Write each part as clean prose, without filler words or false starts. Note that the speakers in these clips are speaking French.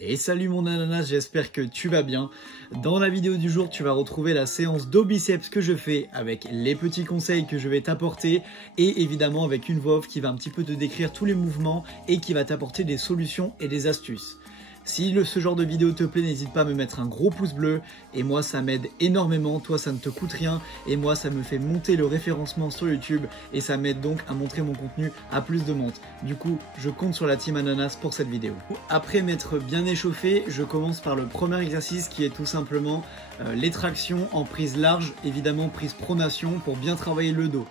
Et salut mon ananas, j'espère que tu vas bien. Dans la vidéo du jour, tu vas retrouver la séance dos biceps que je fais avec les petits conseils que je vais t'apporter et évidemment avec une voix off qui va un petit peu te décrire tous les mouvements et qui va t'apporter des solutions et des astuces. Si ce genre de vidéo te plaît, n'hésite pas à me mettre un gros pouce bleu et moi ça m'aide énormément, toi ça ne te coûte rien et moi ça me fait monter le référencement sur YouTube et ça m'aide donc à montrer mon contenu à plus de monde. Du coup, je compte sur la team ananas pour cette vidéo. Après m'être bien échauffé, je commence par le premier exercice qui est tout simplement les tractions en prise large, évidemment prise pronation pour bien travailler le dos.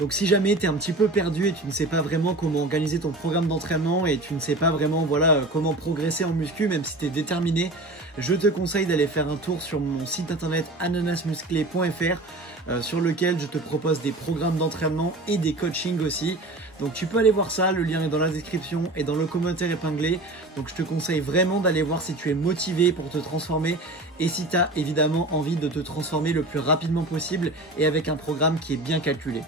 Donc si jamais tu es un petit peu perdu et tu ne sais pas vraiment comment organiser ton programme d'entraînement et tu ne sais pas vraiment comment progresser en muscu, même si tu es déterminé, je te conseille d'aller faire un tour sur mon site internet ananasmusclé.fr sur lequel je te propose des programmes d'entraînement et des coachings aussi. Donc tu peux aller voir ça, le lien est dans la description et dans le commentaire épinglé. Donc je te conseille vraiment d'aller voir si tu es motivé pour te transformer et si tu as évidemment envie de te transformer le plus rapidement possible et avec un programme qui est bien calculé.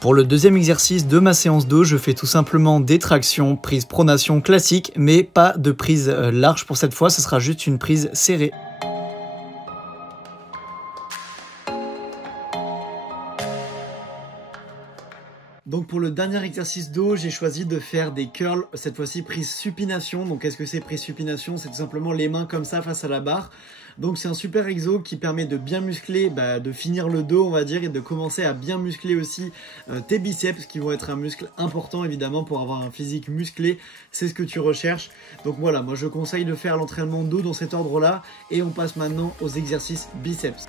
Pour le deuxième exercice de ma séance dos, je fais tout simplement des tractions, prise pronation classique, mais pas de prise large pour cette fois, ce sera juste une prise serrée. Donc pour le dernier exercice dos, j'ai choisi de faire des curls, cette fois-ci prise supination. Donc qu'est-ce que c'est prise supination? C'est tout simplement les mains comme ça face à la barre. Donc c'est un super exo qui permet de bien muscler, de finir le dos on va dire et de commencer à bien muscler aussi tes biceps qui vont être un muscle important évidemment pour avoir un physique musclé, c'est ce que tu recherches. Donc voilà, moi je conseille de faire l'entraînement dos dans cet ordre là et on passe maintenant aux exercices biceps.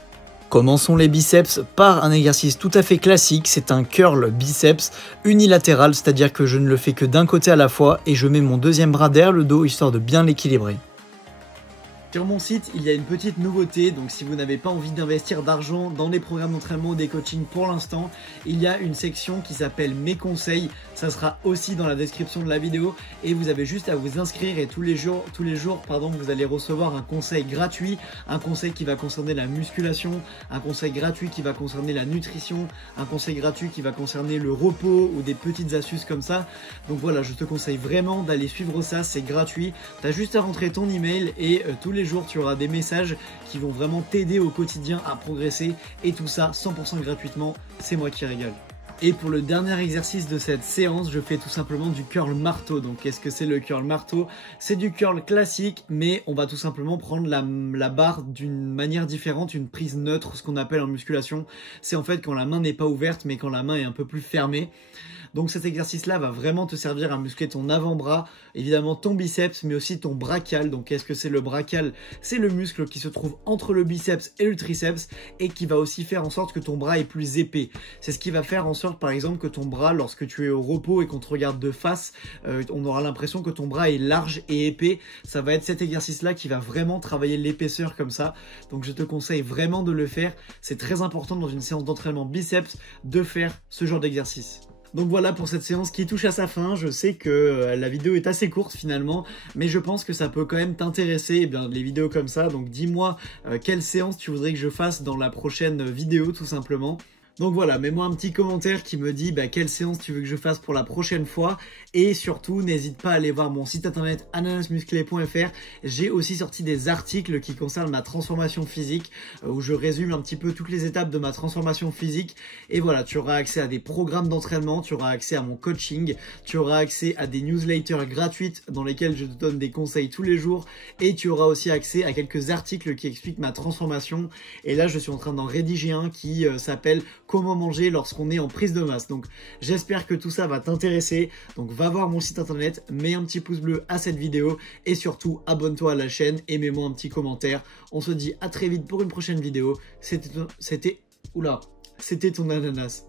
Commençons les biceps par un exercice tout à fait classique, c'est un curl biceps unilatéral, c'est-à-dire que je ne le fais que d'un côté à la fois et je mets mon deuxième bras derrière le dos histoire de bien l'équilibrer. Sur mon site, il y a une petite nouveauté, donc si vous n'avez pas envie d'investir d'argent dans les programmes d'entraînement ou des coachings pour l'instant, il y a une section qui s'appelle mes conseils, ça sera aussi dans la description de la vidéo et vous avez juste à vous inscrire et tous les jours, vous allez recevoir un conseil gratuit, un conseil qui va concerner la musculation, un conseil gratuit qui va concerner la nutrition, un conseil gratuit qui va concerner le repos ou des petites astuces comme ça. Donc voilà, je te conseille vraiment d'aller suivre ça, c'est gratuit, tu as juste à rentrer ton email et tous les jours tu auras des messages qui vont vraiment t'aider au quotidien à progresser et tout ça 100% gratuitement, c'est moi qui régale. Et pour le dernier exercice de cette séance, je fais tout simplement du curl marteau. Donc qu'est-ce que c'est le curl marteau? C'est du curl classique, mais on va tout simplement prendre la barre d'une manière différente, une prise neutre, ce qu'on appelle en musculation. C'est en fait quand la main n'est pas ouverte, mais quand la main est un peu plus fermée. Donc cet exercice-là va vraiment te servir à muscler ton avant-bras, évidemment ton biceps, mais aussi ton brachial. Donc qu'est-ce que c'est le brachial? C'est le muscle qui se trouve entre le biceps et le triceps et qui va aussi faire en sorte que ton bras est plus épais. C'est ce qui va faire en sorte par exemple que ton bras, lorsque tu es au repos et qu'on te regarde de face, on aura l'impression que ton bras est large et épais. Ça va être cet exercice-là qui va vraiment travailler l'épaisseur comme ça. Donc je te conseille vraiment de le faire. C'est très important dans une séance d'entraînement biceps de faire ce genre d'exercice. Donc voilà pour cette séance qui touche à sa fin. Je sais que la vidéo est assez courte finalement, mais je pense que ça peut quand même t'intéresser, les vidéos comme ça. Donc dis-moi quelle séance tu voudrais que je fasse dans la prochaine vidéo tout simplement. Donc voilà, mets-moi un petit commentaire qui me dit quelle séance tu veux que je fasse pour la prochaine fois. Et surtout, n'hésite pas à aller voir mon site internet ananasmusclé.fr. J'ai aussi sorti des articles qui concernent ma transformation physique, où je résume un petit peu toutes les étapes de ma transformation physique. Et voilà, tu auras accès à des programmes d'entraînement, tu auras accès à mon coaching, tu auras accès à des newsletters gratuites dans lesquelles je te donne des conseils tous les jours. Et tu auras aussi accès à quelques articles qui expliquent ma transformation. Et là, je suis en train d'en rédiger un qui s'appelle comment manger lorsqu'on est en prise de masse. Donc j'espère que tout ça va t'intéresser. Donc va voir mon site internet, mets un petit pouce bleu à cette vidéo et surtout abonne-toi à la chaîne et mets-moi un petit commentaire. On se dit à très vite pour une prochaine vidéo. C'était ton ananas.